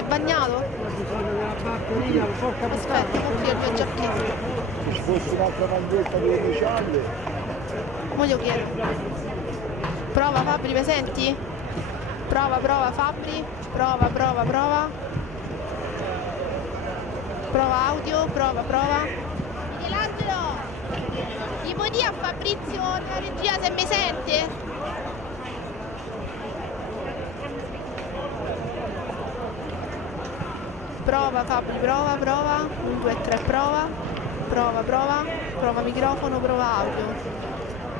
sei bagnato? Aspetta, compri il mio giacchetto. Se fosse un'altra maglietta delle micialle. Mo glielo chiedo. Prova Fabri, mi senti? Prova Fabri. Prova. Prova audio, prova. Michelangelo! Gli puoi dire a Fabrizio nella regia se mi sente? Prova Fabri, prova. 1, 2, 3, prova. Prova microfono, prova audio.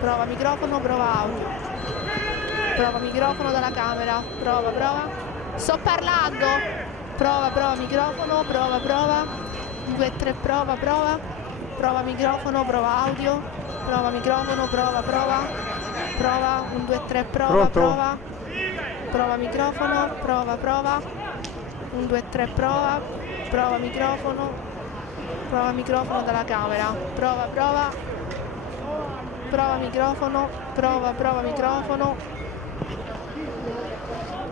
Prova microfono, prova audio. Prova microfono dalla camera. Prova. Sto parlando. Prova microfono, prova. 1, 2, 3, prova. Prova microfono, prova audio. Prova microfono, prova. Prova, 1, 2, 3, prova. Prova microfono, prova. 1, 2, 3, prova. Prova microfono dalla camera. Prova. Prova microfono. Prova microfono.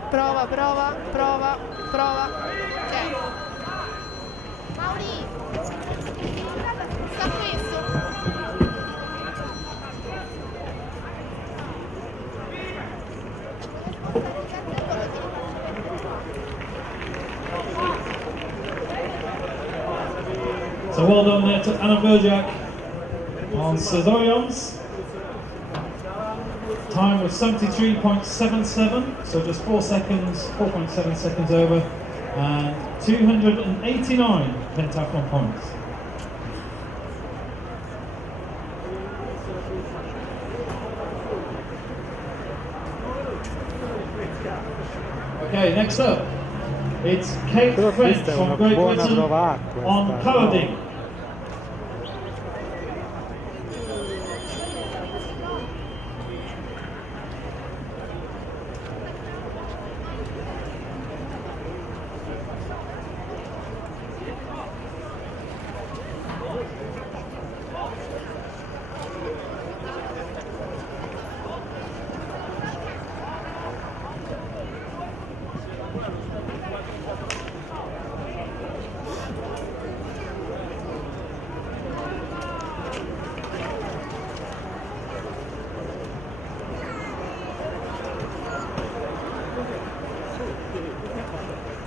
Prova. Ok. Mauri! Sta questo? So well done there to Anna Berjak on Sazorians. Time was 73.77, so just 4.7 seconds over, and 289 pentathlon points. Okay, next up, it's Kate French from Great Britain on coding.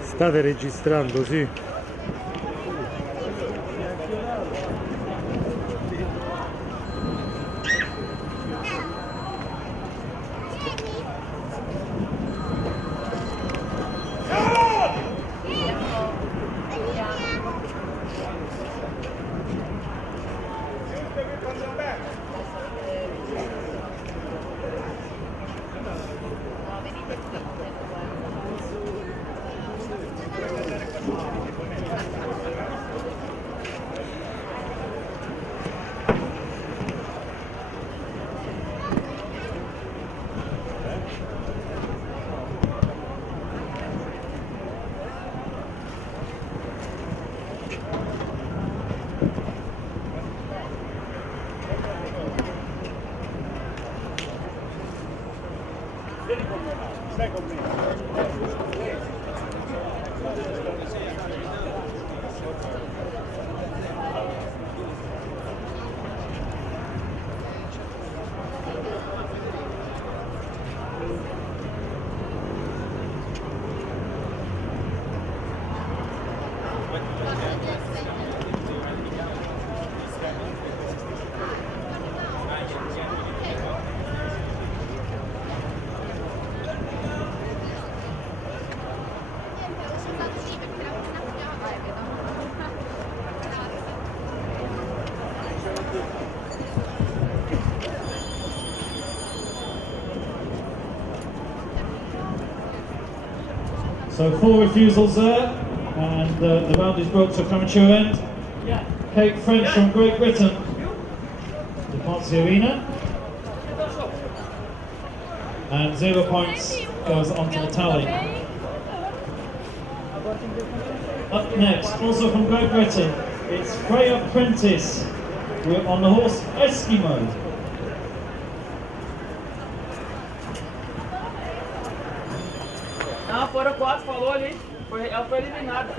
State registrando, sì. So 4 refusals there, and the round is brought to a premature end. Kate French from Great Britain departs the arena, and 0 points goes onto the tally. Up next, also from Great Britain, it's Freya Prentice on the horse Eskimo. Não, foram 4, falou ali. Ela foi eliminada.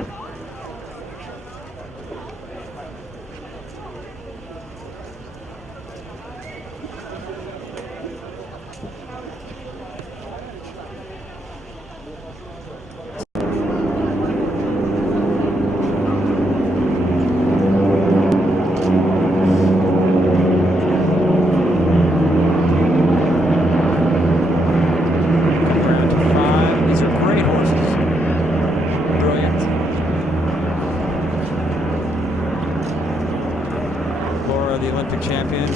The Olympic champion,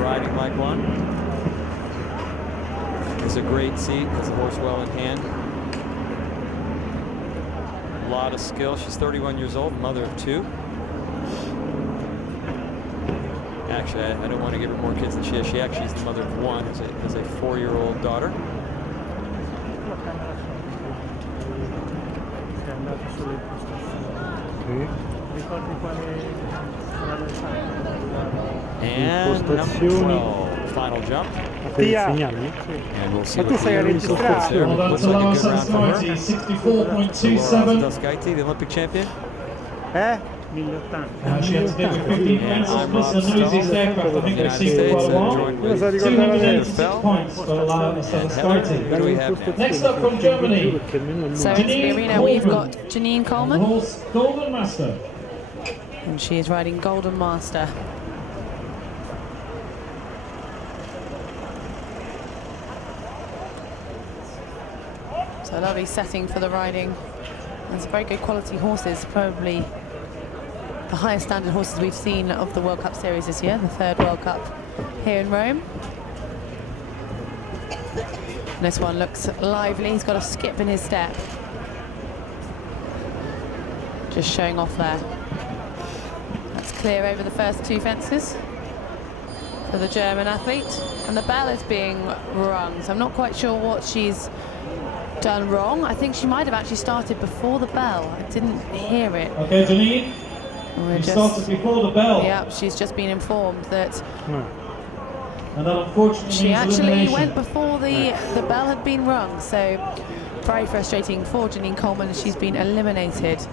riding like one. It's a great seat, has the horse well in hand. A lot of skill. She's 31 years old, mother of 2. Actually, I don't want to give her more kids than she is. She actually is the mother of 1, as a 4-year-old daughter. And number 12, final jump. And we'll see what the results there. Well, that's Looks like a Eliminations good round for her. 64.27. The Olympic champion. 1080. She had to do 15 And points. I'm Mr. Rob Newsy's Stahl, aircraft. I think United they've seen for States, quite a while. joined with 286 points for Mr. and Heather. Who do we have Visconti. now? Next up from Germany, So into the arena we've got Janine the Coleman, horse Golden Master. and she is riding Golden Master. So a lovely setting for the riding. There's very good quality horses, probably the highest standard horses we've seen of the World Cup Series this year, the 3rd World Cup here in Rome. And this one looks lively. He's got a skip in his step. Just showing off there. That's clear over the first 2 fences for the German athlete. And the bell is being rung, so I'm not quite sure what she's done wrong. I think she might have actually started before the bell. I didn't hear it. Okay, Janine, you started before the bell. Yeah, she's just been informed that And that unfortunately she means actually elimination. went before the bell had been rung. So very frustrating for Janine Coleman. She's been eliminated. So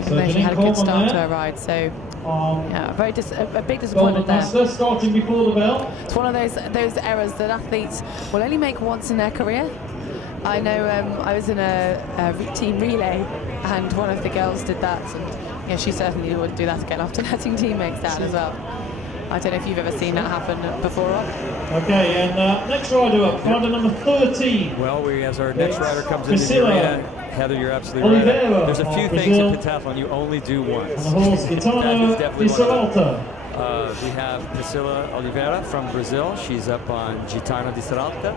Even though she Janine had a good Coleman start to there. her ride. So Yeah, a big Golden disappointment there. Master starting before the bell. It's one of those errors that athletes will only make once in their career. I know I was in a team relay, and one of the girls did that, and yeah, she certainly wouldn't do that again after letting teammates down as well. I don't know if you've ever seen that happen before, Rob. Okay, and next rider up, rider number 13. Well, as our next rider comes into the Priscilla arena, Heather, you're absolutely right. Oliveira There's a few of things in Brazil. pentathlon you only do once. And the horse That is Gitana definitely one of them. Isabella. We have Priscilla Oliveira from Brazil. She's up on Gitana di Seralta.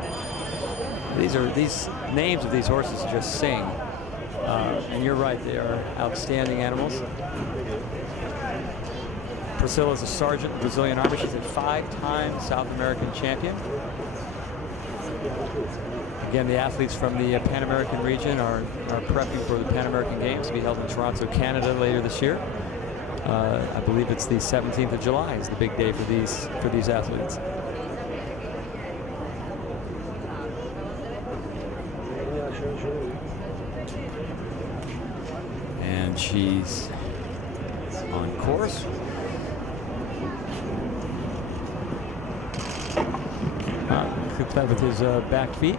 These names of these horses just sing. And you're right, they are outstanding animals. Priscilla is a sergeant in the Brazilian Army. She's a 5-time South American champion. Again, the athletes from the Pan American region are prepping for the Pan American Games to be held in Toronto, Canada later this year. I believe it's the 17th of July is the big day for these athletes. And she's on course. Clips that with his back feet.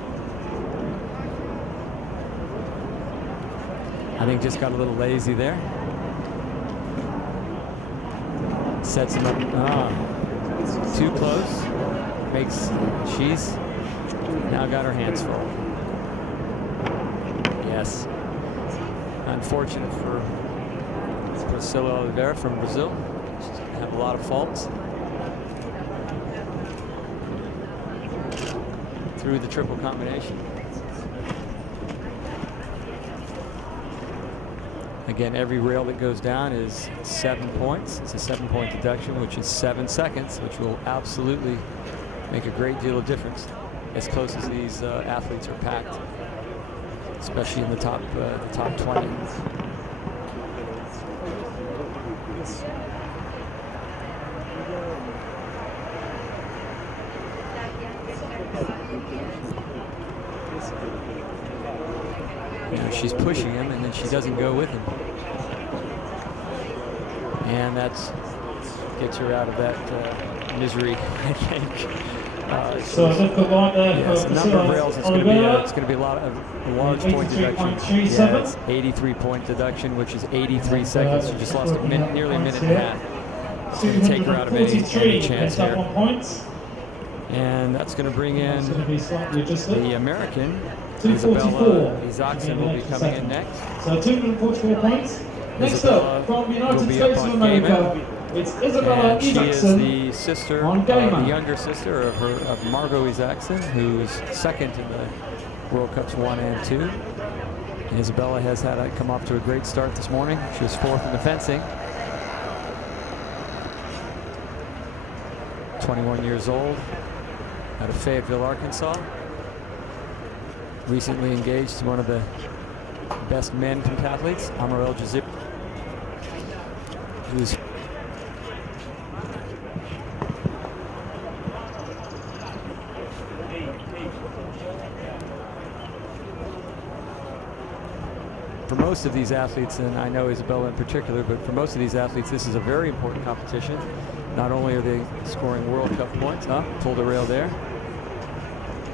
I think just got a little lazy there. Sets him up. Too close. She's now got her hands full. Yes. Unfortunate for Priscilla Oliveira from Brazil. She's going to have a lot of faults. Through the triple combination. Again, every rail that goes down is 7 points. It's a 7-point deduction, which is 7 seconds, which will absolutely make a great deal of difference as close as these athletes are packed, especially in the top 20. Yeah, she's pushing him, and then she doesn't go with him. And that's gets her out of that misery, I think. So a difficult line there Yes, for number of rails. It's going to be a large point deduction. 83.37. Yeah, it's 83-point deduction, which is 83 seconds. She just lost nearly a minute and a half. It's going to take her out of any chance here. And that's going to bring in the American, Isabella Isaacson will be coming in next. So 244 points. Next Isabella up, from the will United be States up of on America, it's Isabella And she is Isaacson. the sister, on game. the younger sister of Margot Isaacson, who's second in the World Cups 1 and 2. And Isabella has had come off to a great start this morning. She was 4th in the fencing. 21 years old, out of Fayetteville, Arkansas. Recently engaged to one of the best men pentathletes, Amar El Jazir, who's for most of these athletes, and I know Isabella in particular, but for most of these athletes, this is a very important competition. Not only are they scoring World Cup points, pulled a rail there.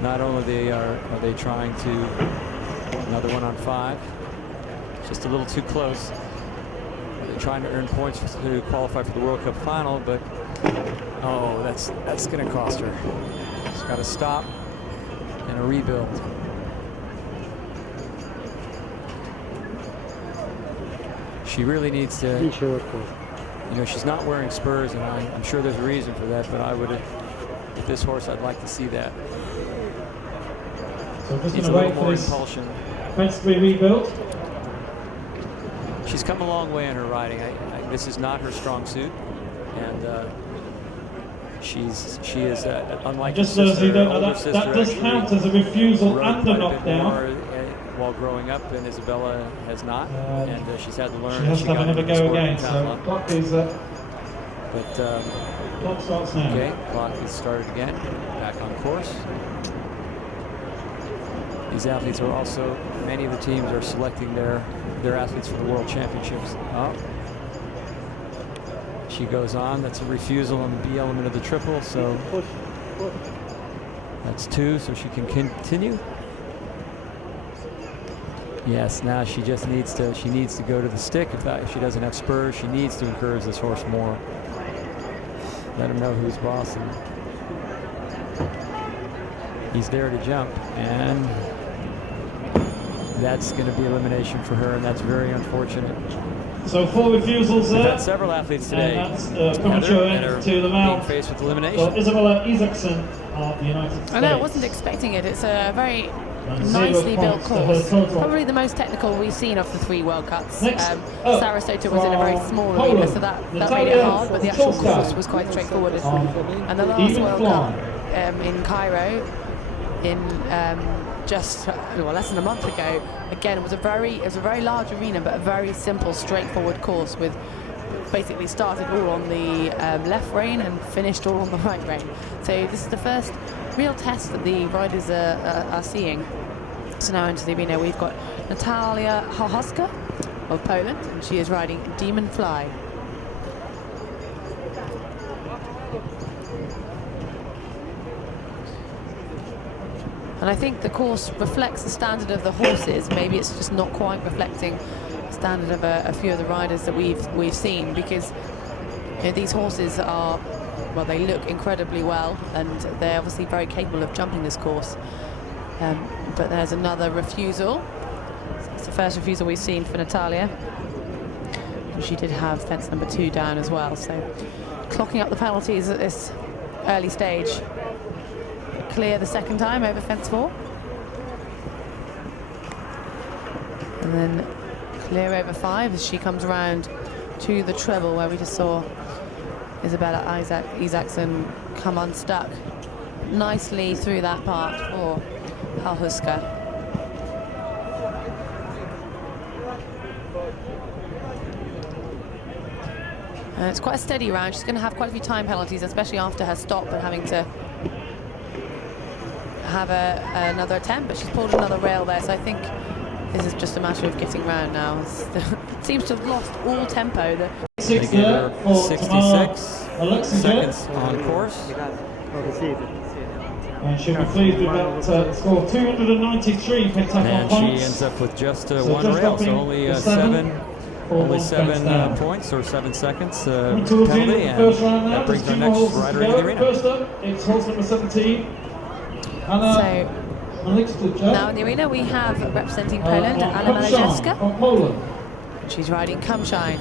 Not only are they trying to, another one on 5, just a little too close. They're trying to earn points to qualify for the World Cup final, but oh, that's going to cost her. She's got to stop and a rebuild. She really needs to, you know, she's not wearing spurs, and I'm sure there's a reason for that, but I would, with this horse, I'd like to see that. So just Needs a going to little wait for more this impulsion. fence to be rebuilt. She's come a long way in her riding. This is not her strong suit, and she is unlike her Just so sister, you don't know, older that sister does actually count as a refusal rode and a quite bit knockdown. more, while growing up, and Isabella has not, and she's had to learn. She has to have another into the go sport again, of so pentathlon. clock is But clock starts now. okay, clock is started again, back on course. These athletes are also, many of the teams are selecting their athletes for the World Championships. Oh, she goes on. That's a refusal on the B element of the triple, so that's 2, so she can continue. Yes, now she just needs to go to the stick. If she doesn't have spurs, she needs to encourage this horse more. Let him know who's boss, and he's there to jump, and that's going to be elimination for her, and that's very unfortunate. So 4 refusals We've there. had several athletes today And that's Heather, premature that end are to the being mount. faced with So elimination. Isabella Isaacson of the United States. I know, I wasn't expecting it. It's a very And 0 nicely built points to her course. total. Probably the most technical we've seen of the 3 World Cups. Next up, Sarasota was in a very from small Poland, arena, so that made it Natalia hard, but the actual Wachowska. course was quite straightforward. And the last Even World fly. Cup in Cairo in just less than a month ago, again, it was a very large arena, but a very simple, straightforward course with basically started all on the left rein and finished all on the right rein. So this is the first real test that the riders are seeing. So now into the arena we've got Natalia Wachowska of Poland, and she is riding Demon Fly. And I think the course reflects the standard of the horses. Maybe it's just not quite reflecting the standard of a few of the riders that we've seen, because you know, these horses are, well, they look incredibly well, and they're obviously very capable of jumping this course. But there's another refusal. It's the first refusal we've seen for Natalia. And she did have fence number 2 down as well. So clocking up the penalties at this early stage. Clear the second time over fence 4. And then clear over 5 as she comes around to the treble, where we just saw Isabella Isaacson come unstuck nicely through that part for Wachowska. And it's quite a steady round. She's going to have quite a few time penalties, especially after her stop and having to have another attempt, but she's pulled another rail there, so I think This is just a matter of getting round now. Seems to have lost all tempo. They give her 66 seconds on course. And she'll be pleased with that score. 293 pentathlon And points. she ends up with just So one just rail, dropping so only the seven down. points or 7 seconds Coming towards the end penalty, of the first round and now. that brings There's our 2 next more horses rider to into the go. arena. First up, it's horse number 17. So now in the arena we have representing Poland, Anna Malajewska. From Poland. She's riding Come Shine.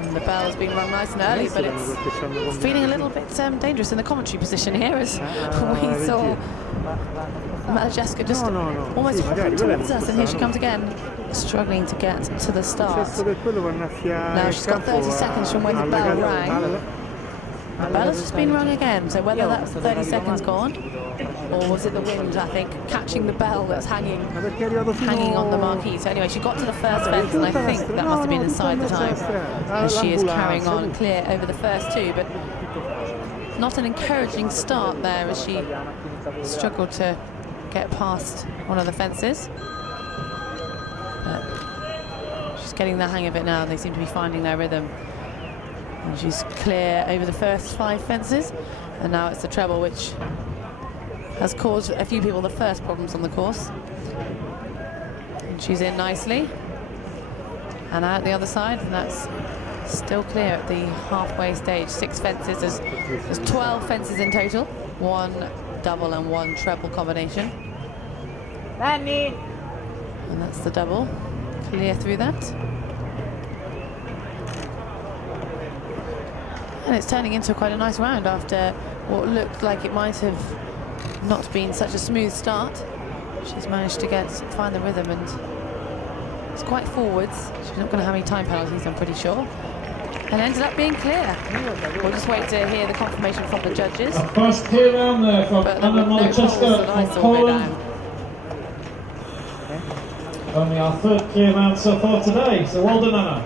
And the bell's been rung nice and early, but it's feeling a little bit dangerous in the commentary position here, as we saw Malajewska just almost hopping towards us, and here she comes again, struggling to get to the start. Now she's got 30 seconds from when the bell rang. The bell has just been rung again, so whether that's 30 seconds gone, or was it the wind, I think, catching the bell that's hanging on the marquee. So anyway, she got to the first fence, and I think that must have been inside the time, as she is carrying on clear over the first 2, but not an encouraging start there, as she struggled to get past one of the fences. But she's getting the hang of it now. They seem to be finding their rhythm. And she's clear over the first 5 fences, and now it's the treble, which has caused a few people the first problems on the course. And she's in nicely, and out the other side, and that's still clear at the halfway stage. 6 fences, there's 12 fences in total, 1 double and 1 treble combination. And that's the double, clear through that. And it's turning into quite a nice round after what looked like it might have not been such a smooth start. She's managed to find the rhythm, and it's quite forwards. She's not going to have any time penalties, I'm pretty sure. And ended up being clear. We'll just wait to hear the confirmation from the judges. A first clear round there from But there Anna were no polls that I Malajewska saw from go Poland. down. Only our 3rd clear round so far today, so well done, Anna.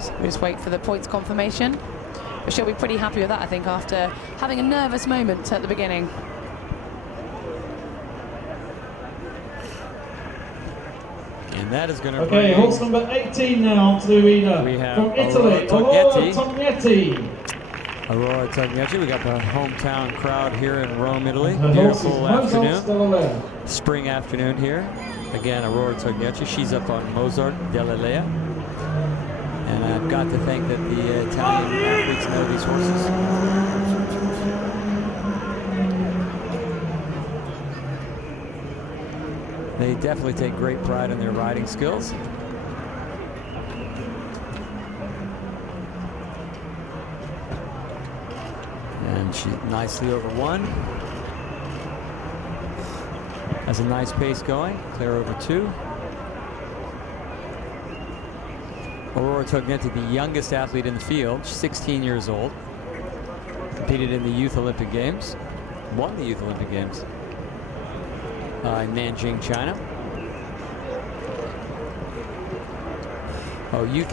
So we just wait for the points confirmation. But she'll be pretty happy with that, I think, after having a nervous moment at the beginning. And that is going to Okay, bring... horse number 18 now onto the arena. We have from Italy, Aurora Tognetti. Aurora Tognetti. We got the hometown crowd here in Rome, Italy. The horse is Beautiful Mozart afternoon. Della Spring afternoon here. Again, Aurora Tognetti. She's up on Mozart Della Lea. And I've got to think that the Italian athletes know these horses. They definitely take great pride in their riding skills. And she's nicely over 1. Has a nice pace going, clear over 2. Aurora Tognetti, the youngest athlete in the field, 16 years old. Competed in the Youth Olympic Games. Won the Youth Olympic Games in Nanjing, China. Oh, youth.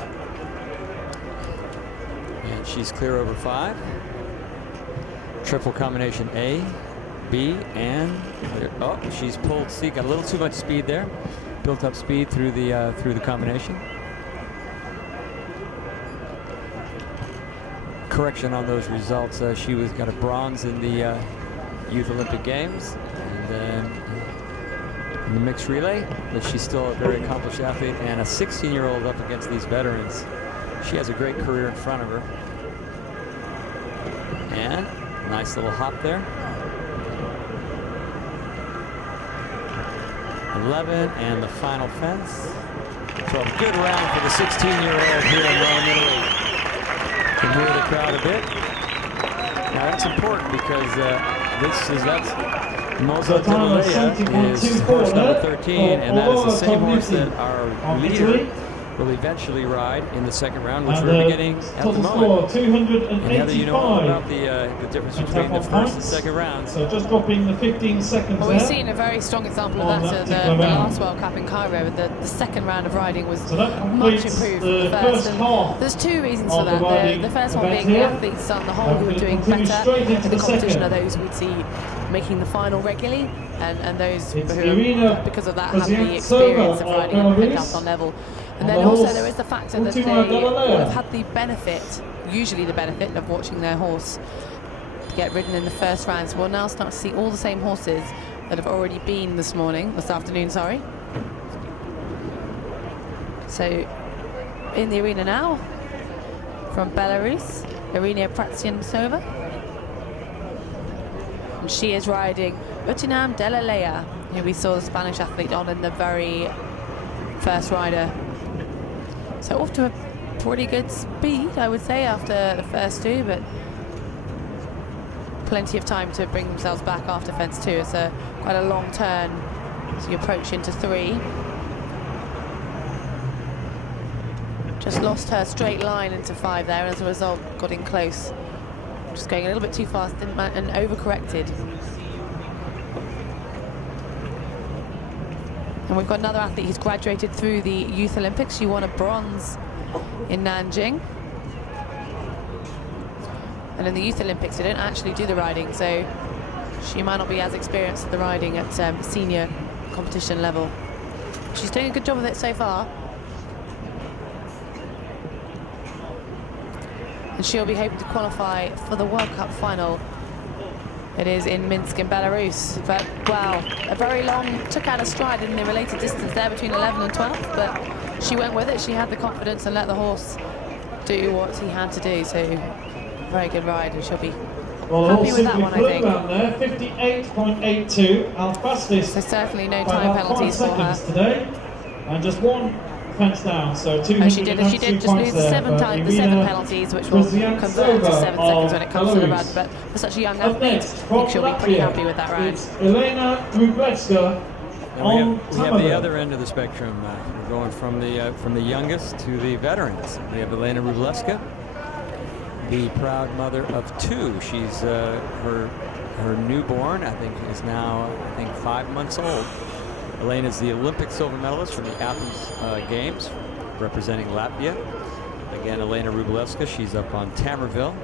And she's clear over 5. Triple combination A, B, and oh, she's pulled C. Got a little too much speed there. Built up speed through the combination. Correction on those results. She got a bronze in the Youth Olympic Games, and then in the mixed relay, but she's still a very accomplished athlete, and a 16-year-old up against these veterans. She has a great career in front of her. And nice little hop there. 11, and the final fence. 12. Good round for the 16-year-old here in Rome, Italy. Can hear the crowd a bit. Now that's important because that's Mozart Della Lea is horse number 13, and that is the same horse that our leader will eventually ride in the second round, which And we're beginning at the total moment. score, And Heather, you know all 285. about the difference between the first and second rounds. So just dropping the 15 seconds Well, there. we've seen a very strong example On of that that at particular the round. last World Cup in Cairo. The second round of riding was So that much completes improved the from the first. first half There's two reasons for of the that. riding The first one event being the here. athletes on the whole who We're are doing gonna continue better straight into in the the competition second. are those we'd see making the final regularly, and those It's who, Irina because of that, have the Kozientsova experience of of riding at Belarus. pentathlon level. And On then the also horse, there is the factor that they Ultima Galilea. will have had the benefit, usually the benefit, of watching their horse get ridden in the first rounds. We'll now start to see all the same horses that have already been this afternoon, sorry. So in the arena now, from Belarus, Irina Kozientsova. And she is riding Utinam Delalea, who we saw the Spanish athlete on in the very first rider. So off to a pretty good speed, I would say, after the first two, but plenty of time to bring themselves back after fence two. It's quite a long turn as you approach into three. Just lost her straight line into five there, and as a result got in close. Just going a little bit too fast and overcorrected. And we've got another athlete who's graduated through the Youth Olympics. She won a bronze in Nanjing. And in the Youth Olympics, they don't actually do the riding, so she might not be as experienced at the riding at senior competition level. She's doing a good job of it so far. And she'll be hoping to qualify for the World Cup final. It is in Minsk in Belarus. But wow, a very long, took out a stride in the related distance there between 11 and 12, but she went with it. She had the confidence and let the horse do what he had to do. So very good ride, and she'll be happy with that one, I think. There, 58.82. Alfastis. So certainly no by time about 5 penalties for her. seconds today, and just one fence down. So She did just lose the seven penalties, which will convert to 7 seconds when it comes to the run. But for such a young athlete, I think she'll be pretty happy with that round. It's Elena Rublevska. And we have the other end of the spectrum. We're going from the youngest to the veterans. We have Elena Rublevska, the proud mother of two. She's her newborn, I think, is now 5 months old. Elena is the Olympic silver medalist from the Athens Games, representing Latvia. Again, Elena Rublevska, she's up on Tamerville.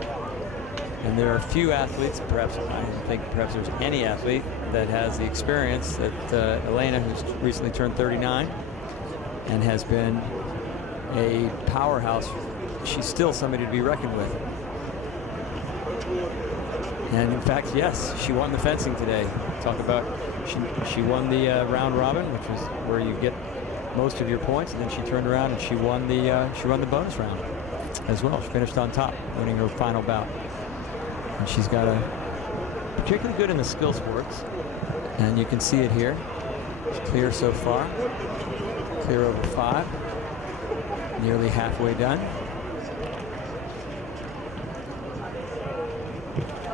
And there are a few athletes, perhaps, I don't think perhaps there's any athlete that has the experience that Elena, who's recently turned 39 and has been a powerhouse. She's still somebody to be reckoned with. And in fact, yes, she won the fencing today. Talk about, she won the round robin, which is where you get most of your points, and then she turned around and she won the bonus round as well. She finished on top, winning her final bout. And she's got particularly good in the skill sports, and you can see it here. It's clear so far, clear over 5, nearly halfway done.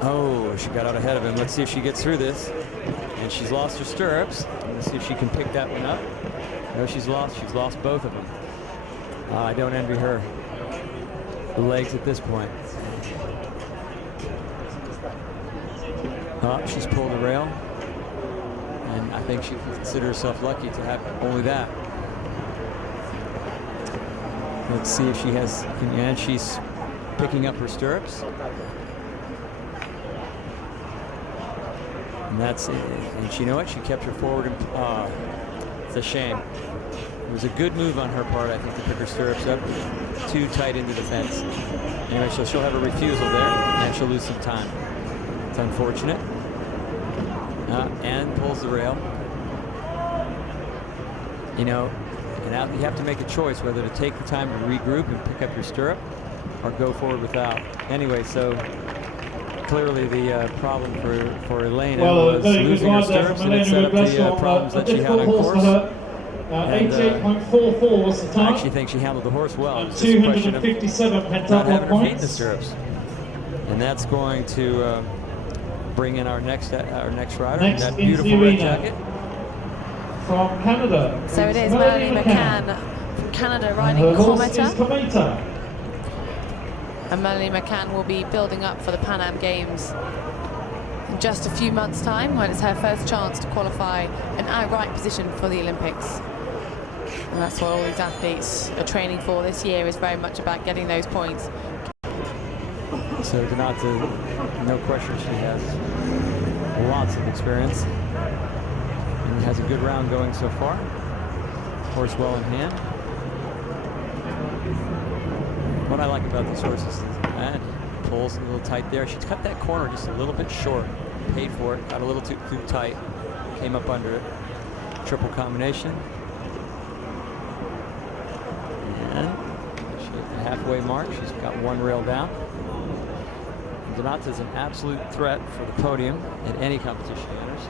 Oh, she got out ahead of him. Let's see if she gets through this. And she's lost her stirrups. Let's see if she can pick that one up. No, she's lost both of them. I don't envy her the legs at this point. She's pulled the rail, and I think she can consider herself lucky to have only that. Let's see if she has, and she's picking up her stirrups. And that's it. And you know what? She kept her forward. It's a shame. It was a good move on her part, I think, to pick her stirrups up too tight into the fence. Anyway, she'll have a refusal there, and she'll lose some time. It's unfortunate. And pulls the rail. You know, and now you have to make a choice whether to take the time to regroup and pick up your stirrup or go forward without. Anyway, so clearly the problem for Elena was losing her stirrups, and it set up the problems that she had on course. 88.44 was the time. I actually think she handled the horse well. And It's just a question of 257 not having pentathlon her feet in the points. stirrups. And that's going to bring in our next rider. Next That into beautiful the red arena. jacket. From Canada. So it is Melanie McCann Canada And riding her horse is Cometa. Cometa. And Melanie McCann will be building up for the Pan Am Games in just a few months' time, when it's her first chance to qualify an outright position for the Olympics. And that's what all these athletes are training for this year, is very much about getting those points. So Donata, no question, she has lots of experience and has a good round going so far. Horse well in hand. What I like about these horses is that pulls a little tight there. She's cut that corner just a little bit short. Paid for it. Got a little too tight. Came up under it. Triple combination. And she's at the halfway mark. She's got one rail down. Donata is an absolute threat for the podium in any competition she enters.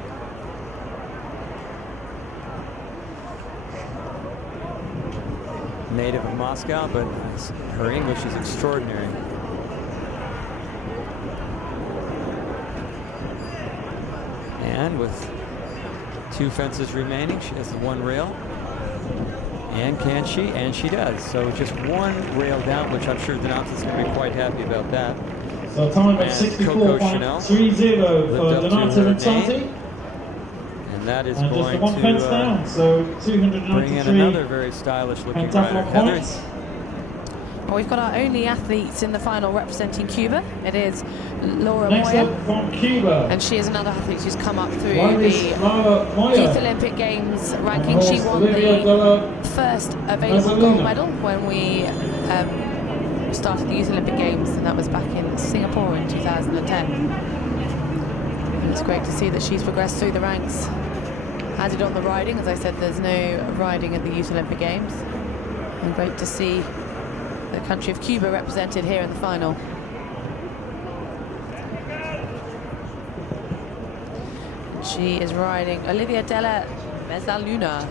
Native of Moscow, but her English is extraordinary. And with 2 fences remaining, she has the 1 rail. And can she? And she does. So just 1 rail down, which I'm sure Donata's going to be quite happy about that. So time of And 64.30 for Donata Rintati. And that is And just going the 1 fence to down, so bring in 293 another very stylish looking rider, pentathlon Heather. points. Well, we've got our only athletes in the final representing Cuba. It is Laura Next Moya, up from Cuba, and she is another athlete who's come up through Iris the Laura Moya. Youth Olympic Games And ranking. She horse won Olivia the Della first available Isabella. gold medal when we started the Youth Olympic Games, and that was back in Singapore in 2010. And it's great to see that she's progressed through the ranks. Added on the riding, as I said, there's no riding at the Youth Olympic Games. And great to see the country of Cuba represented here in the final. She is riding Olivia Della Mezzaluna.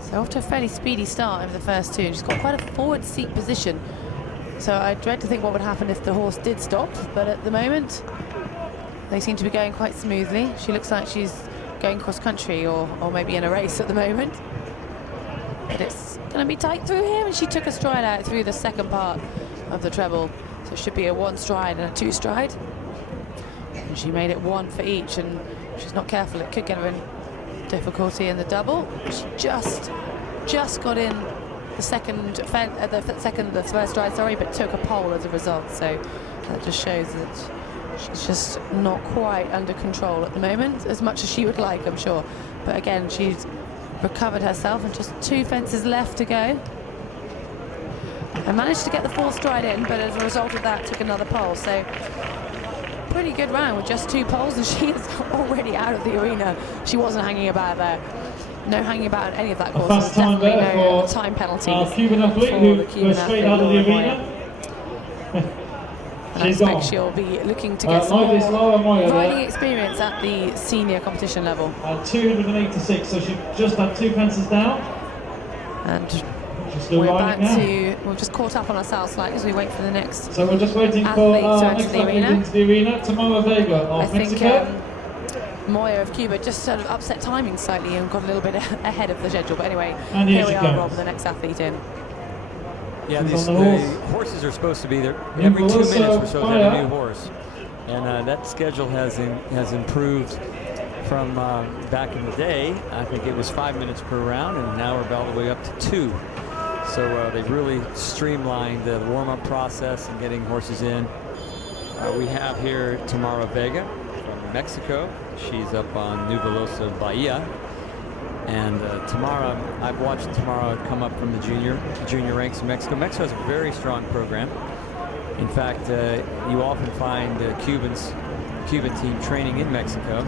So off to a fairly speedy start over the first 2. She's got quite a forward seat position. So I dread to think what would happen if the horse did stop, but at the moment they seem to be going quite smoothly. She looks like she's going cross country or maybe in a race at the moment. But it's going to be tight through here, and she took a stride out through the second part of the treble. So it should be a 1 stride and a 2 stride. And she made it 1 for each, and she's not careful, it could get her in difficulty in the double. She just got in the the first stride, sorry, but took a pole as a result. So that just shows that she's just not quite under control at the moment, as much as she would like, I'm sure. But again, she's recovered herself, and just 2 fences left to go. And managed to get the 4th stride in, but as a result of that, took another pole. So pretty good round with just 2 poles, and she is already out of the arena. She wasn't hanging about there. No hanging about in any of that course. Fast There's time definitely there no for time penalties our Cuban athlete for who the Cuban goes straight athlete, out of the Laura arena. Moya. And I She's expect gone. she'll be looking to get some Iris Laura more Moya riding there. experience at the senior competition level. 286, so she just had 2 fences down. And She's still we're riding about now. we've just caught up on ourselves slightly as we wait for the next. So we're just waiting for Athlete our to enter next the athlete arena. into the arena, Tamara Vega I of think Mexico. Moya of Cuba just sort of upset timing slightly and got a little bit ahead of the schedule. But anyway, And here here we she are, comes. Rob, the next athlete in. Yeah, She's these on the horse. horses are supposed to be there And every 2 Melissa minutes. We're supposed to have a Fire. new horse, and that schedule has improved from back in the day. I think it was 5 minutes per round, and now we're all the way up to 2. So they've really streamlined the warm-up process and getting horses in. We have here Tamara Vega from Mexico. She's up on New Velosa, Bahia. And Tamara, I've watched Tamara come up from the junior ranks in Mexico. Mexico has a very strong program. In fact, you often find Cuban team training in Mexico.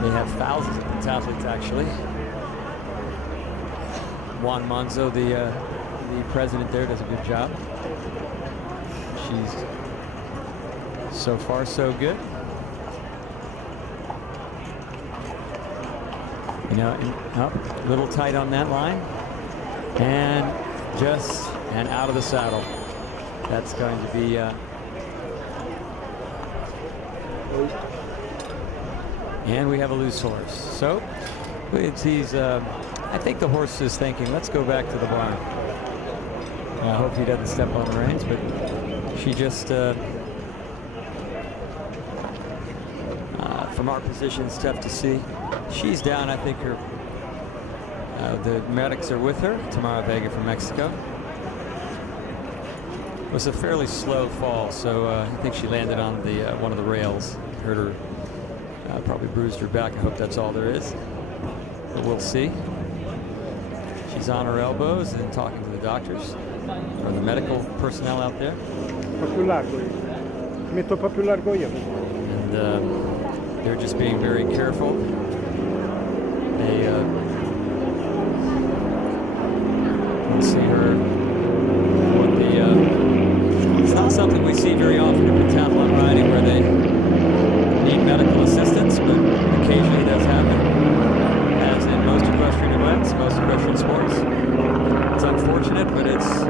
They have thousands of pentathlete actually. Juan Manzo, the president there, does a good job. She's so far so good. You know, a little tight on that line, and out of the saddle. That's going to be and we have a loose horse. So he's I think the horse is thinking, let's go back to the barn. I hope he doesn't step on the reins, but she just, from our position, it's tough to see. She's down. I think her, the medics are with her. Tamara Vega from Mexico. It was a fairly slow fall, so I think she landed on the one of the rails. Hurt her, probably bruised her back. I hope that's all there is, but we'll see. She's on her elbows and talking to the doctors or the medical personnel out there. Un po' più largo io. Metto un po' più largo io. And they're just being very careful. They can see her. What the it's not something we see very often in pentathlon riding, where they need medical assistance, but occasionally it does happen, as in most equestrian events, most equestrian sports. It's unfortunate, but it's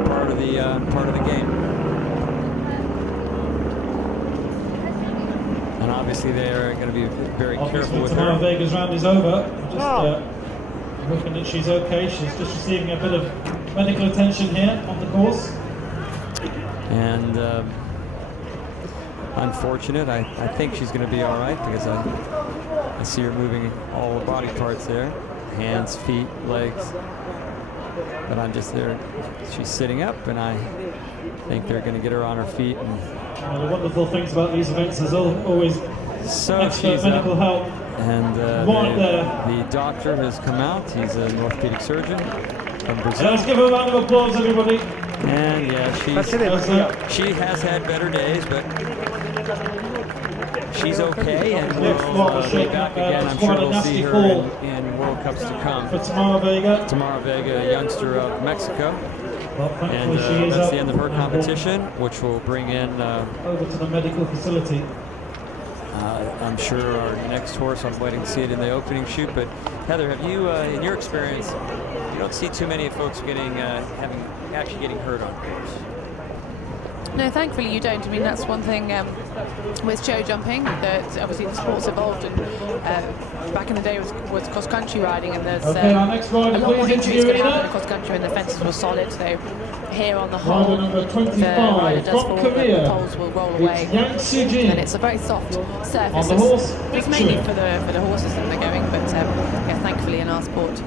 part of the game. And obviously they are going to be very careful with Tamara her. Vega's round is over. Just hoping that she's okay. She's just receiving a bit of medical attention here on the course. And unfortunate. I think she's going to be all right, because I see her moving all the body parts there, hands, feet, legs. But I'm just there. She's sitting up, and I think they're going to get her on her feet. And One of the wonderful things about these events is always so expert she's medical up. help. And Right there. the doctor has come out. He's an orthopedic surgeon from Brazil. Let's give her a round of applause, everybody. And yeah, she has had better days, but she's okay, and we'll be back again. I'm sure we'll see her in World Cups to come. For Tamara Vega. Tamara Vega, a youngster of Mexico. Well, And thankfully she is that's up the end of her and competition, which will bring in, over to the medical facility. I'm sure, our next horse. I'm waiting to see it in the opening shoot. But Heather, have you, in your experience, you don't see too many folks getting, actually getting hurt on course? No, thankfully you don't. I mean, that's one thing with show jumping, that obviously the sport's evolved, and back in the day was cross-country riding, and there's Okay, our next rider, a lot more please, injuries into can the happen arena. in cross-country, and the fences were solid. So here on the Rider whole, number the 25 rider does from fall, Korea. the poles will roll away, It's Yang Soo-jin. and it's a very soft surface. On the horse, It's mainly Victory. for the horses that they're going, but yeah, thankfully in our sport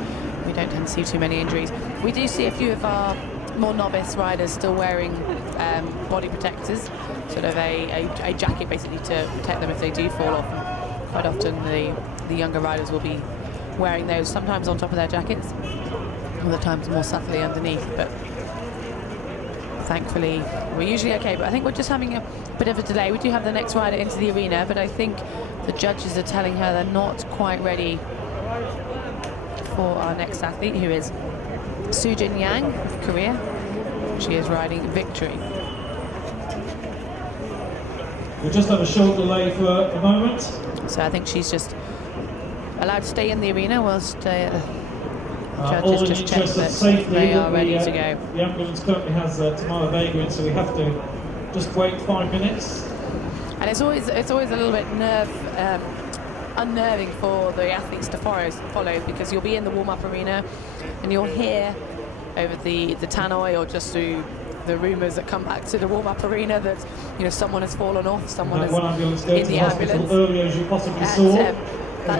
we don't tend to see too many injuries. We do see a few of our more novice riders still wearing body protectors, sort of a jacket basically to protect them if they do fall off. And quite often the younger riders will be wearing those, sometimes on top of their jackets, other times more subtly underneath. But thankfully we're usually okay, but I think we're just having a bit of a delay. We do have the next rider into the arena, but I think the judges are telling her they're not quite ready for our next athlete, who is Soo-Jin Yang of Korea. She is riding Victory. We just have a short delay for a moment. So I think she's just allowed to stay in the arena whilst All judges in just the check interest of that safety, they are ready the, to go. The ambulance currently has Tamara Vega in, so we have to just wait 5 minutes. And it's always a little bit unnerving for the athletes to follow, because you'll be in the warm-up arena and you'll hear over the tannoy, or just through the rumours that come back to the warm-up arena, that someone has fallen off, someone is One ambulance go in to the hospital ambulance. early as you possibly And, saw. that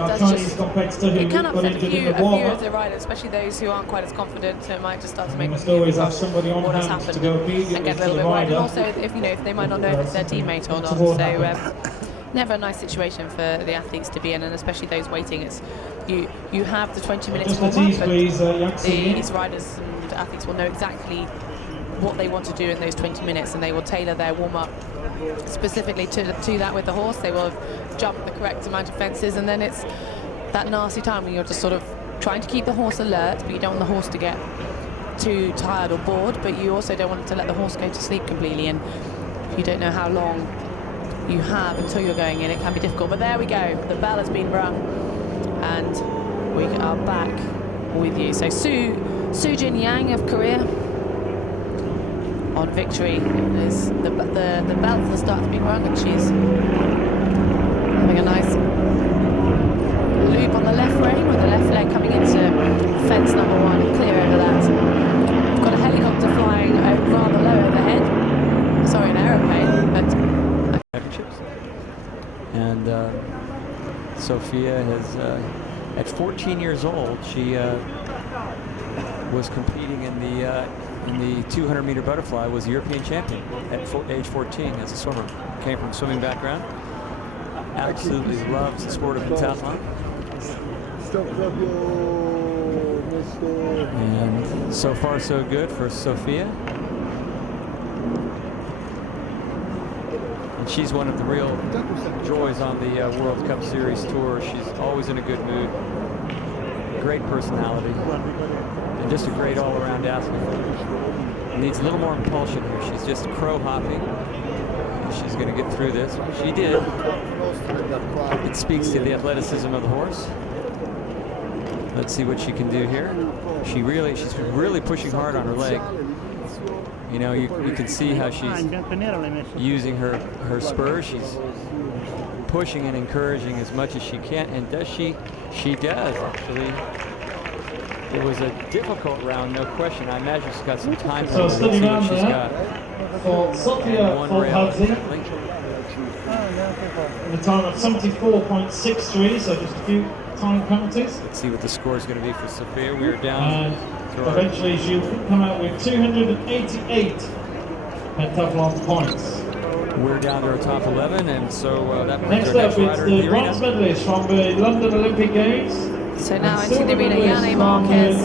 Our does Chinese just, competitor who it can got upset injured a in the few warm-up. of the riders, especially those who aren't quite as confident. So it might just start to You make must them always have about somebody on what has hand happened to go and immediately get a to little the bit worried. And rider. also, if they might not know if it's their teammate or not. Toward So happen. never a nice situation for the athletes to be in, and especially those waiting. It's you have the 20 minutes Just a warm-up, tease, but please, Yang Soo-jin. these riders and athletes will know exactly what they want to do in those 20 minutes, and they will tailor their warm-up specifically to that with the horse. They will jump the correct amount of fences, and then it's that nasty time when you're just sort of trying to keep the horse alert, but you don't want the horse to get too tired or bored, but you also don't want to let the horse go to sleep completely. And if you don't know how long you have until you're going in, it can be difficult. But there we go, the bell has been rung and we are back with you. So Soo-Jin Yang of Korea on Victory. Is the bell for the start's been rung, and she's having a nice loop on the left rein with the left leg coming into fence number 1 and clear over that. We've got a helicopter flying rather low overhead. Sorry, an aeroplane, but championships. And Sophia has, at 14 years old, she was competing in the 200-meter butterfly, was European champion at age 14 as a swimmer. Came from a swimming background. Absolutely loves the sport of pentathlon. And so far so good for Sophia. And she's one of the real joys on the World Cup Series tour. She's always in a good mood. Great personality. And just a great all-around athlete. Needs a little more impulsion here. She's just crow hopping. She's going to get through this. She did. It speaks to the athleticism of the horse. Let's see what she can do here. She's really pushing hard on her leg. You know, you can see how she's using her spurs. She's pushing and encouraging as much as she can. And does she? She does, actually. It was a difficult round, no question. I imagine she's got some time. So steady round she's there for Sophia Volhadze in a time of 74.63, so just a few time penalties. Let's see what the score is going to be for Sophia. We are down. Eventually she'll come out with 288 pentathlon points. We're down to our top 11, and so that brings Next our next up, it's rider to the the bronze arena. medalist from the London Olympic Games. so now And into the silver arena, medalist Yanni from the Marquez.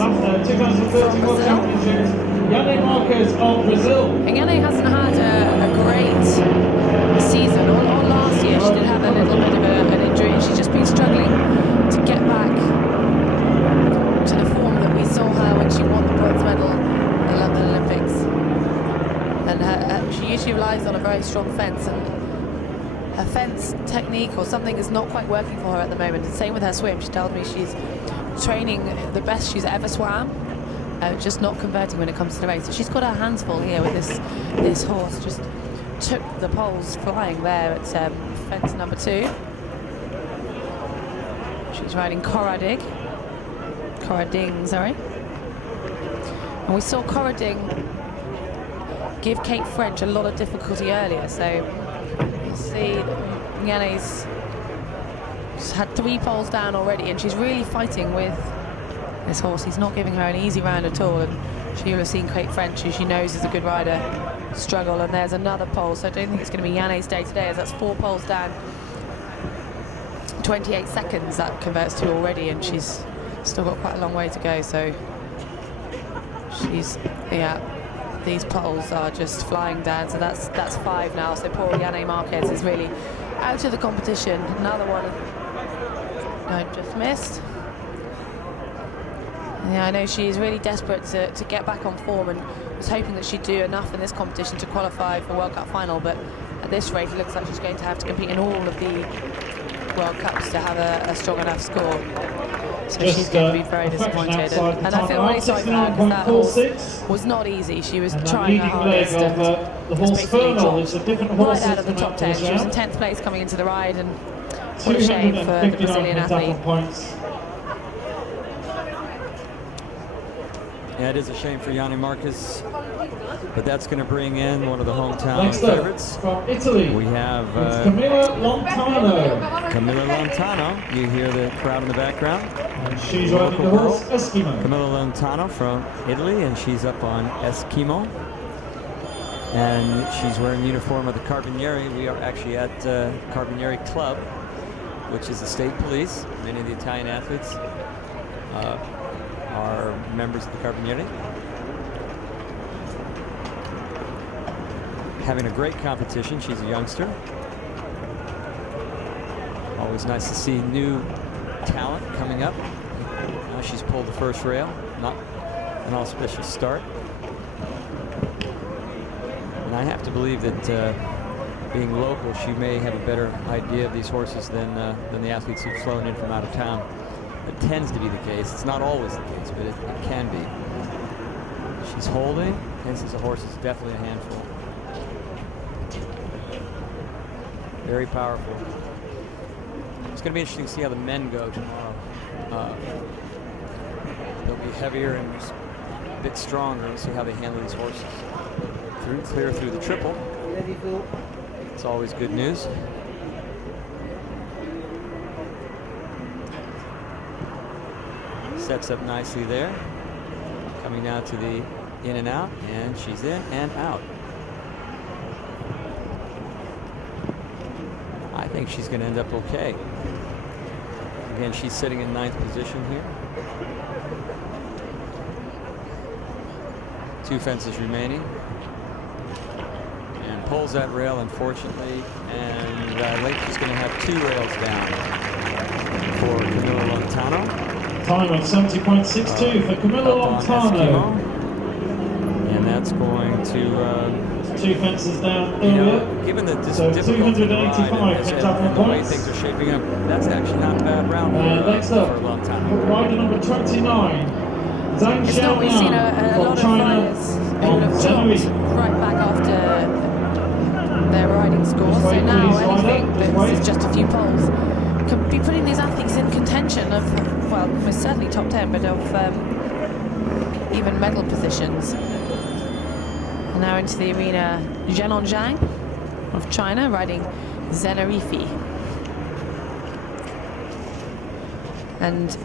2030 World Championships, Yanni Marquez of Brazil. And Yanni hasn't had a great season. Or last year she did have a little bit of an injury, and she's just been struggling to get back to the form that we saw her when she won the bronze medal in the London Olympics. And she usually relies on a very strong fence, and her fence technique or something is not quite working for her at the moment. And same with her swim. She tells me she's training the best she's ever swam, just not converting when it comes to the race. So she's got her hands full here with this horse. Just took the poles flying there at fence number 2. She's riding Corrading, sorry. And we saw Corrading give Kate French a lot of difficulty earlier. So you see Yanni's had 3 poles down already, and she's really fighting with this horse. He's not giving her an easy round at all, and she will have seen Kate French, who she knows is a good rider, struggle. And there's another pole, so I don't think it's going to be Yanni's day today, as that's 4 poles down. 28 seconds that converts to already, and she's still got quite a long way to go. So she's, yeah, these poles are just flying down. So that's 5 now. So poor Yanni Marquez is really out of the competition. Another one, no, just missed. Yeah, I know she's really desperate to get back on form, and was hoping that she'd do enough in this competition to qualify for World Cup final. But at this rate, it looks like she's going to have to compete in all of the World Cups to have a strong enough score. So Just, she's going to be very disappointed. And I feel really sorry for her, because that horse was not easy. She was trying her hardest. Of, the horse Fernal is a different horse right out of the top 10. She was in 10th place coming into the ride, and what a shame for the Brazilian athlete. Points. Yeah, it is a shame for Yanni Marquez, but that's going to bring in one of the hometown Next up, favorites. from Italy, We have it's Camilla Lontano. Camilla Lontano. You hear the crowd in the background. And she's riding the horse Eskimo. Camilla Lontano from Italy, and she's up on Eskimo. And she's wearing the uniform of the Carabinieri. We are actually at Carabinieri Club, which is the state police. Many of the Italian athletes are members of the Carabinieri. Having a great competition. She's a youngster. Always nice to see new talent coming up. Now she's pulled the first rail. Not an auspicious start. And I have to believe that being local, she may have a better idea of these horses than the athletes who've flown in from out of town. It tends to be the case. It's not always the case, but it can be. She's holding. This is a horse that's definitely a handful. Very powerful. It's going to be interesting to see how the men go tomorrow. they'll be heavier and a bit stronger. We'll see how they handle these horses. Clear through the triple. It's always good news. Sets up nicely there. Coming down to the in and out, and she's in and out. I think she's going to end up okay. Again, she's sitting in 9th position here. 2 fences remaining. And pulls that rail, unfortunately. And Lake's going to have 2 rails down for Camilla Lontano. Time of 70.62 for Camilla Lontano. And that's going to... 2 fences down you know, earlier. given the So difficulty of the ride 285 and the way points. things are shaping up, that's actually not a bad round Next up, for Lontano. rider number 29, Zhang It's not, we've seen a lot of riders who have dropped right back after their riding score. So now anything that's just a few poles could be putting these athletes in contention of, well, most certainly top 10, but of even medal positions. And now into the arena, Zhenon Zhang of China riding Zenarifi. And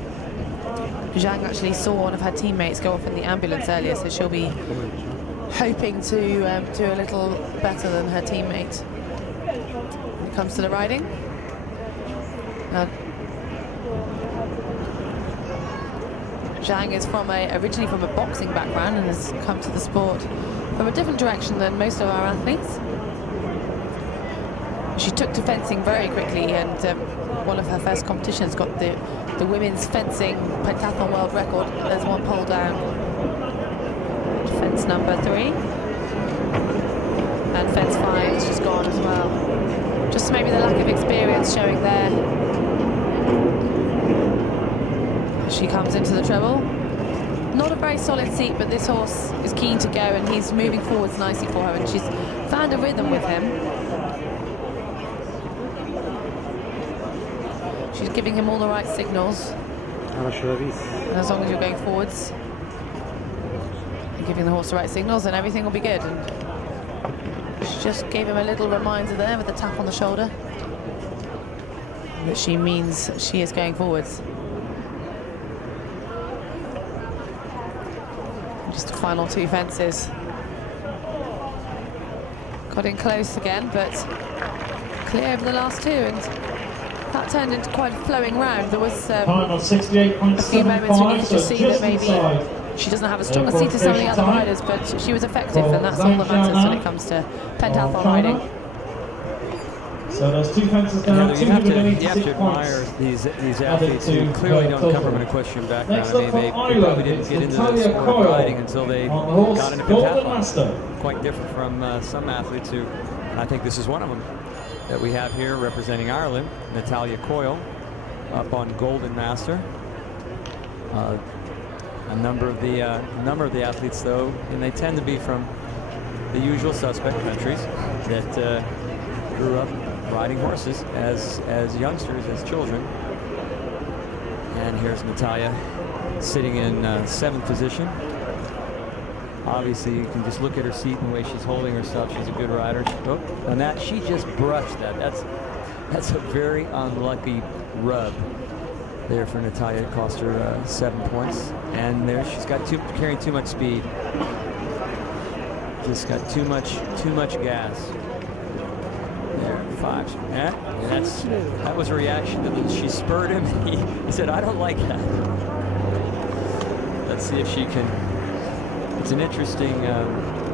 Zhang actually saw one of her teammates go off in the ambulance earlier, so she'll be hoping to do a little better than her teammate when it comes to the riding. Now, Zhang is originally from a boxing background and has come to the sport from a different direction than most of our athletes. She took to fencing very quickly, and one of her first competitions got the women's fencing pentathlon world record. There's one pole down. Fence number 3. And fence 5 is just gone as well. Just maybe the lack of experience showing there. She comes into the treble. Not a very solid seat, but this horse is keen to go, and he's moving forwards nicely for her, and she's found a rhythm with him. She's giving him all the right signals. And as long as you're going forwards and giving the horse the right signals, then everything will be good. And she just gave him a little reminder there with a tap on the shoulder that she means she is going forwards. Just the final 2 fences. Got in close again, but clear over the last 2, and that turned into quite a flowing round. There was Time of 68.75, a few moments when you could so just see that maybe inside. she doesn't have as strong a seat as some of the other riders, but she was effective, and that's all that matters when it comes to pentathlon riding. So there's 2 fences down, You have to 286 admire points. these athletes who clearly don't come from an equestrian background. I mean, they probably didn't get into the sport of riding until they got into pentathlon. Quite different from some athletes who, and I think this is one of them that we have here representing Ireland, Natalia Coyle, up on Golden Master. A number of the athletes, though, and they tend to be from the usual suspect countries that grew up riding horses as youngsters, as children. And here's Natalia sitting in 7th position. Obviously, you can just look at her seat and the way she's holding herself. She's a good rider. Oh, and that, she just brushed that. That's a very unlucky rub there for Natalia. It cost her 7 points. And there she's got carrying too much speed. Just got too much gas. There, 5. Yeah, that was a reaction to this. She spurred him. He said, "I don't like that." Let's see if she can. It's an interesting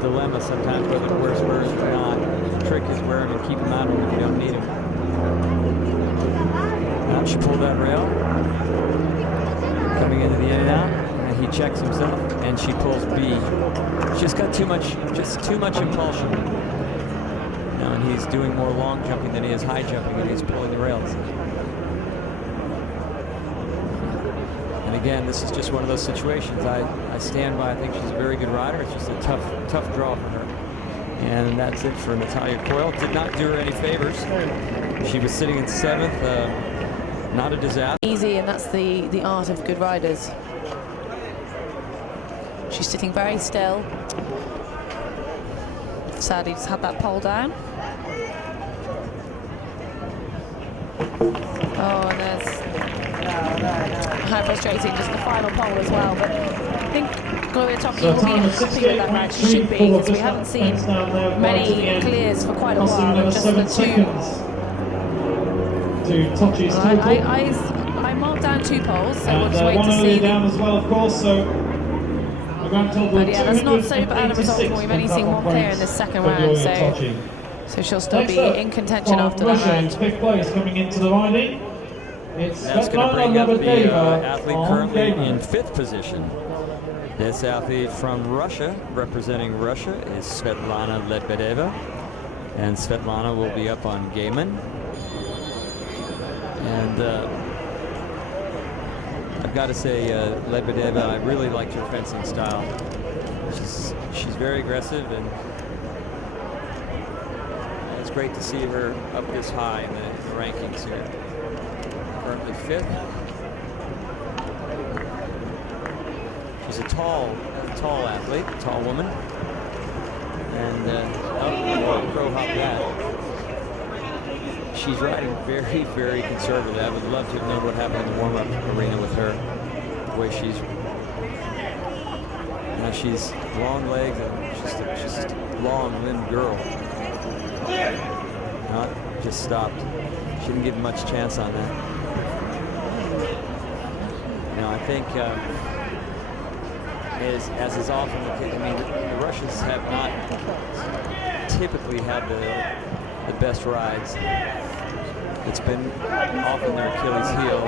dilemma sometimes whether to wear spurs or not. The trick is wear them and keep them out of them if you don't need them. Now she pulled that rail. Coming into the in and out. And he checks himself and she pulls B. She's got too much impulsion. Now, and he's doing more long jumping than he is high jumping, and he's pulling the rails. And again, this is just one of those situations. I stand by. I think she's a very good rider. It's just a tough draw for her. And that's it for Natalia Coyle. Did not do her any favors. She was sitting in 7th. Not a disaster. Easy, and that's the art of good riders. She's sitting very still. Sadly, just had that pole down. Oh, and there's how frustrating, just the final pole as well. But I think Gloria Toppy will be happy with that round. She should be, because we haven't seen many clears for quite a while. And just the two. I marked down 2 poles, so we'll just wait to see. Down as well, of course. So but yeah, that's not so bad a result. We've only seen 1 clear in this second round, so she'll still be in contention after that round. 5th place coming into the riding. That's going to bring up the athlete currently in 5th position. This athlete from Russia, representing Russia, is Svetlana Lebedeva. And Svetlana will be up on Gaiman. And I've got to say, Lebedeva, I really liked her fencing style. She's very aggressive, and it's great to see her up this high in the rankings here. Currently 5th. She's a tall athlete, a tall woman. And pro hop that. She's riding very, very conservative. I would love to know what happened in the warm-up arena with her. The way she's long legs, and she's just a long-limbed girl. Not just stopped. She didn't give much chance on that. You know, I think as is often the case, I mean, the Russians have not typically had the best rides. It's been often their Achilles heel.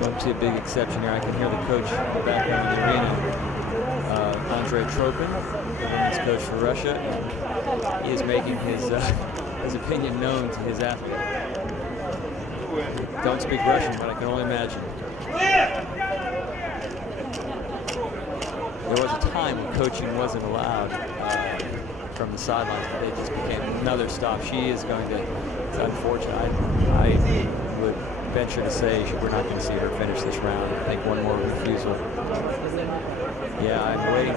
One to a big exception here. I can hear the coach in the background of the arena, Andrei Tropin, the women's coach for Russia. He is making his opinion known to his athlete. Don't speak Russian, but I can only imagine. There was a time when coaching wasn't allowed from the sidelines, but it just became another stop. She is going to, it's unfortunate. I would venture to say we're not going to see her finish this round. I think one more refusal. Yeah, I'm waiting.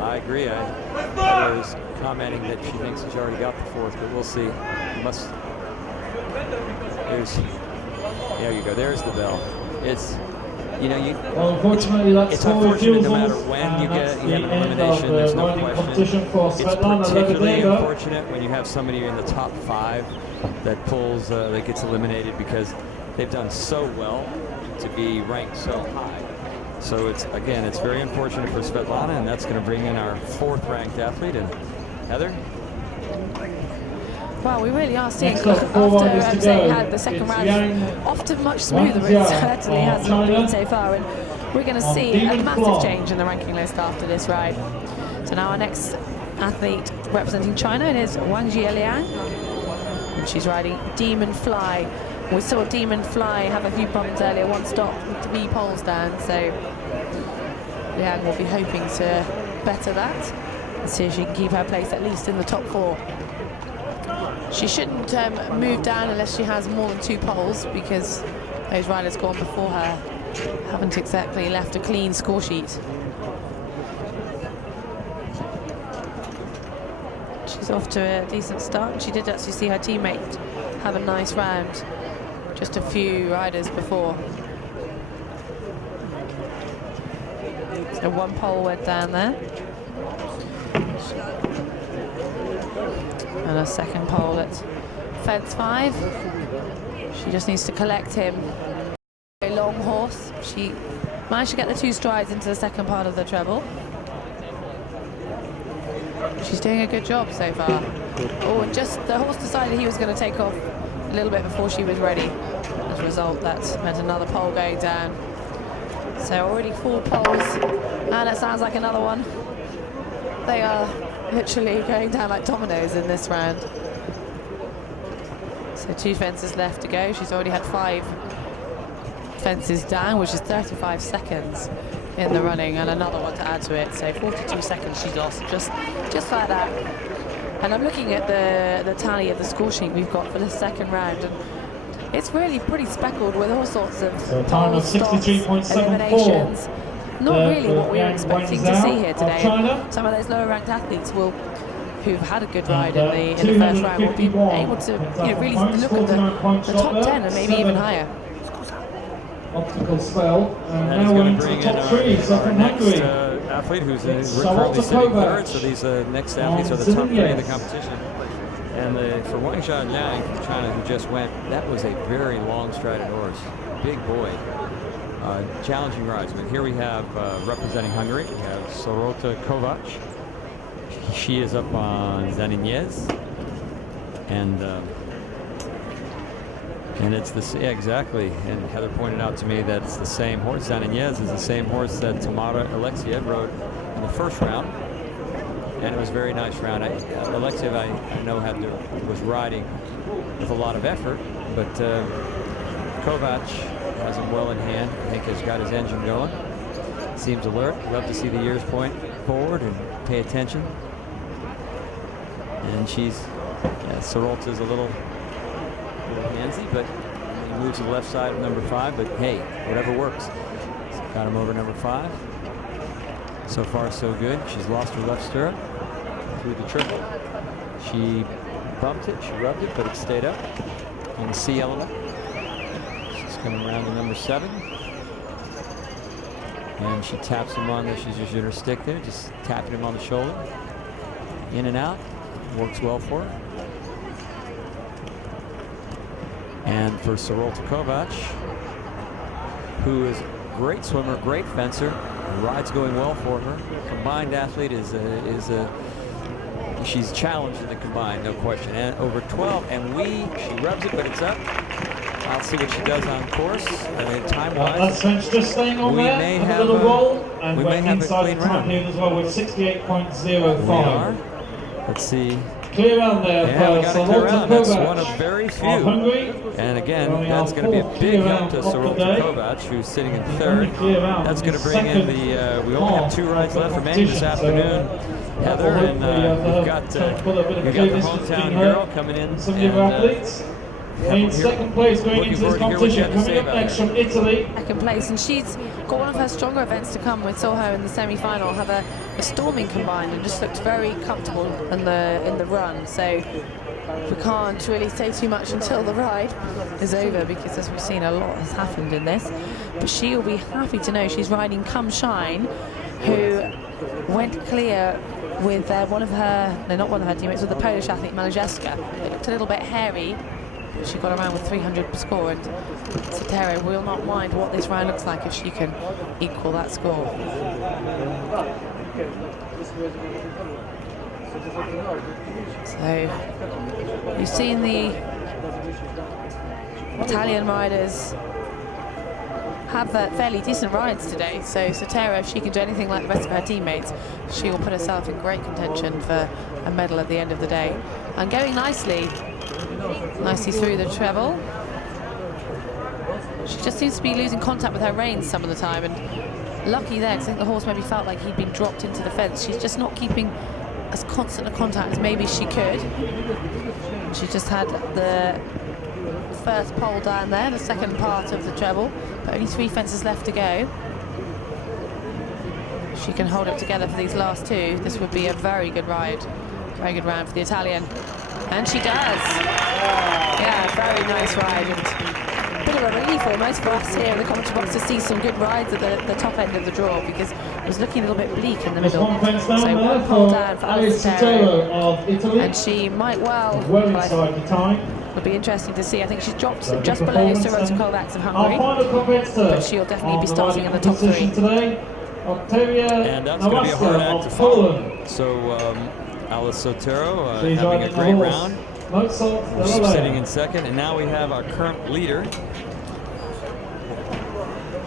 I agree. I was commenting that she thinks she's already got the 4th, but we'll see. There you go. There's the bell. It's, you know, unfortunately, it's unfortunate no matter when you have an elimination, there's no question. It's particularly unfortunate when you have somebody in the top 5 that pulls, that gets eliminated, because they've done so well to be ranked so high. So it's very unfortunate for Svetlana, and that's going to bring in our 4th ranked athlete. And Heather? Well, we really are seeing, after saying had the second round often much smoother, it certainly has not been so far, and we're going to see a massive change in the ranking list after this ride. So now our next athlete representing China, it is Wang Jieliang, and she's riding Demon Fly. We saw Demon Fly have a few problems earlier, 1 stop, 3 poles down, so Liang will be hoping to better that and see if she can keep her place at least in the top 4. She shouldn't move down unless she has more than 2 poles, because those riders gone before her haven't exactly left a clean score sheet. She's off to a decent start. She did actually see her teammate have a nice round just a few riders before. So 1 pole went down there. And a 2nd pole at fence 5. She just needs to collect him. A long horse. She managed to get the 2 strides into the 2nd part of the treble. She's doing a good job so far. Oh, just the horse decided he was going to take off a little bit before she was ready. As a result, that meant another pole going down. So already 4 poles, and it sounds like another one. They are literally going down like dominoes in this round. So 2 fences left to go. She's already had 5 fences down, which is 35 seconds in the running, and another one to add to it. So 42 seconds she's lost, just like that. And I'm looking at the tally of the score sheet we've got for the 2nd round, and it's really pretty speckled with all sorts of poles, stops, eliminations. not really what we were expecting to see here today. China. Some of those lower ranked athletes who've had a good ride in the first round will be able to really look at the top 10 and maybe even higher. Optical spell. And That is now we're going into to bring the in top three. So our from next Hungary. athlete who's currently Charlotte sitting Kovac. third. So these next athletes are the top three of the competition. And for Wangzhan Liang from China, who just went, that was a very long strided horse. Big boy. Challenging rides. But here we have representing Hungary, we have Sorota Kovac. She is up on Zaninez. And it's the, yeah, exactly. And Heather pointed out to me that it's the same horse. Zaninez is the same horse that Tamara Alexiev rode in the first round. And it was a very nice round. Alexiev, I know, was riding with a lot of effort, but Kovac has him well in hand. I think has got his engine going. Seems alert. Love to see the ears point forward and pay attention. And Sorolta's a little handsy, but he moves to the left side of number 5. But hey, whatever works. So got him over number 5. So far, so good. She's lost her left stirrup through the triple. She bumped it, she rubbed it, but it stayed up in the C element. She's coming around to number 7. And she taps him on there. She's using her stick there, just tapping him on the shoulder. In and out. Works well for her. And for Sorolta Kovac, who is a great swimmer, great fencer, the ride's going well for her. Combined athlete she's challenged in the combined, no question. And over 12, and she rubs it, but it's up. I'll see what she does on course. Time-wise, That's French just staying on we there. may a have little roll, and we we're may have a inside clean the top round. here as well with 68.05. We are. Let's see. Clear round there. Yeah, we got a clear round. That's Kovac one of very few. Hungary. And again, Running that's our going to be a fourth big clear help round to of the Sorolta day. Kovac, who's sitting in The third. only clear round That's going to is bring in second we only have 2 rides left remaining this afternoon. Heather, and we've got the hometown girl coming in. Some of your athletes. In second place going into this competition. Coming up next from Italy. Second place, and she's got one of her stronger events to come. We saw her in the semi-final have a storming combined and just looked very comfortable in the run. So we can't really say too much until the ride is over, because as we've seen, a lot has happened in this. But she will be happy to know she's riding Come Shine, who went clear with not one of her teammates, with the Polish athlete Malajewska. It looked a little bit hairy. She got around with 300 score, and Sotero will not mind what this round looks like if she can equal that score. So you've seen the Italian riders have fairly decent rides today, so Sotero, if she can do anything like the rest of her teammates, she will put herself in great contention for a medal at the end of the day. And going nicely through the treble. She just seems to be losing contact with her reins some of the time, and lucky there, because I think the horse maybe felt like he'd been dropped into the fence. She's just not keeping as constant a contact as maybe she could. She just had the first pole down there, the second part of the treble, but only 3 fences left to go. She can hold it together for these last 2. This would be a very good ride, very good round for the Italian. And she does. Yeah, very nice ride. And a bit of a relief almost for us here in the commentary box to see some good rides at the top end of the draw, because it was looking a little bit bleak in the middle. One fence down So there one pole for down for Sotero of Italy. and she might well inside the time. It'll be interesting to see. I think she's dropped just below Sorota Kovacs of Our Hungary, final competitor, but she'll definitely be starting in the top 3. today, And that's going to be a hard act to follow. So Alice Sotero having a great round. She's sitting in second, and now we have our current leader.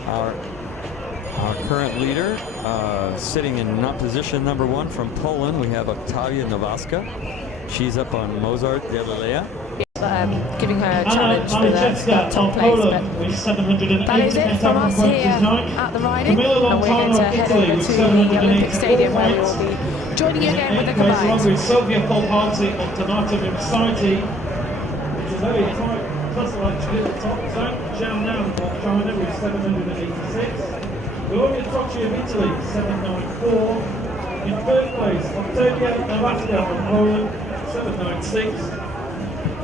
Our current leader sitting in position number 1 from Poland. We have Octavia Nowaska. She's up on Mozart Galilea. Giving her a challenge for the top place. But that is it from us here at the riding, and we're going to head over to the Olympic Stadium, where we will be joining you again with the combined. With Sylvia Polharty of Donato Society, which is very tight, plus actually at the top. Zhang Jianan of China with 786. Gloria Trocci of Italy, 7.94. In third place, Octavia Navaska of Poland, 7.96.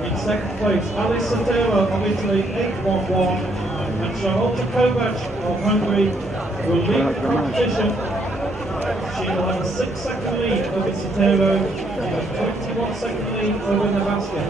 In second place, Alice Sotero of Italy, 8.11. And Charlotte Kovac of Hungary will lead the competition. She will have a 6-second lead over Sotero and a 21-second lead over Navaska.